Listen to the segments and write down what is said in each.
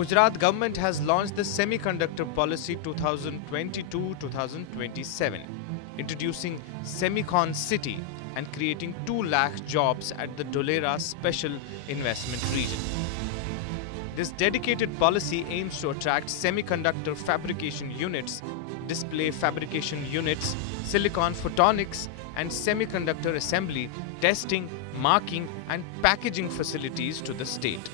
Gujarat government has launched the Semiconductor Policy 2022-2027, introducing Semicon City and creating 2 lakh jobs at the Dholera Special Investment Region. This dedicated policy aims to attract semiconductor fabrication units, display fabrication units, silicon photonics, and semiconductor assembly, testing, marking, and packaging facilities to the state.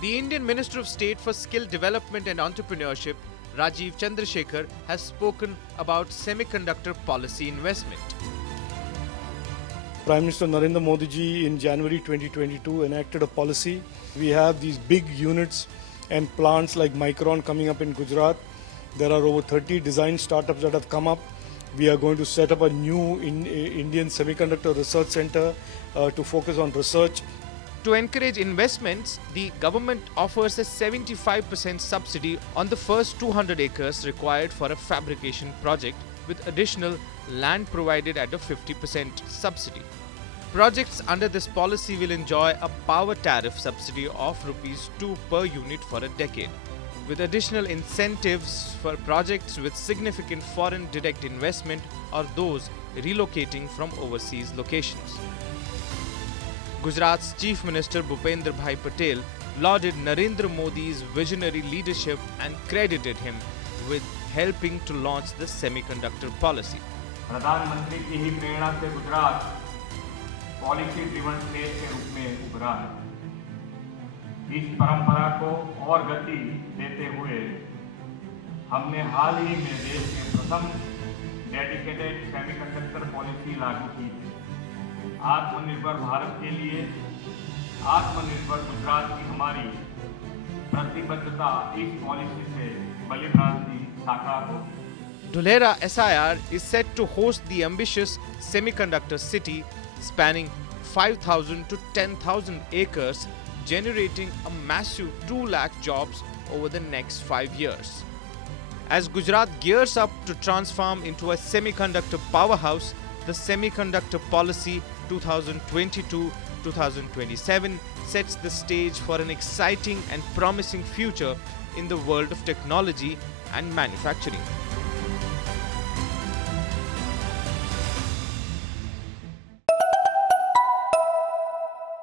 The Indian Minister of State for Skill Development and Entrepreneurship, Rajiv Chandrasekhar, has spoken about semiconductor policy investment. Prime Minister Narendra Modi ji in January 2022 enacted a policy. We have these big units and plants like Micron coming up in Gujarat. There are over 30 design startups that have come up. We are going to set up a new Indian Semiconductor Research Center to focus on research. To encourage investments, the government offers a 75% subsidy on the first 200 acres required for a fabrication project, with additional land provided at a 50% subsidy. Projects under this policy will enjoy a power tariff subsidy of Rs 2 per unit for a decade, with additional incentives for projects with significant foreign direct investment or those relocating from overseas locations. Gujarat's Chief Minister Bhupendra Bhai Patel lauded Narendra Modi's visionary leadership and credited him with helping to launch the semiconductor policy. प्रधानमंत्री की ही प्रेरणा से Gujarat policy driven state के रूप में उभरा है। इस परंपरा को और गति देते हुए हमने हाल ही में देश के प्रथम डेडिकेटेड सेमीकंडक्टर पॉलिसी लागू की है। आत्मनिर्भर भारत के लिए आत्मनिर्भर गुजरात की हमारी प्रतिबद्धता इस पॉलिसी से भली-भांति साकार होगी। Dholera SIR is set to host the ambitious semiconductor city spanning 5,000 to 10,000 acres, generating a massive 2 lakh jobs over the next 5 years. As Gujarat gears up to transform into a semiconductor powerhouse, the Semiconductor Policy 2022-2027 sets the stage for an exciting and promising future in the world of technology and manufacturing.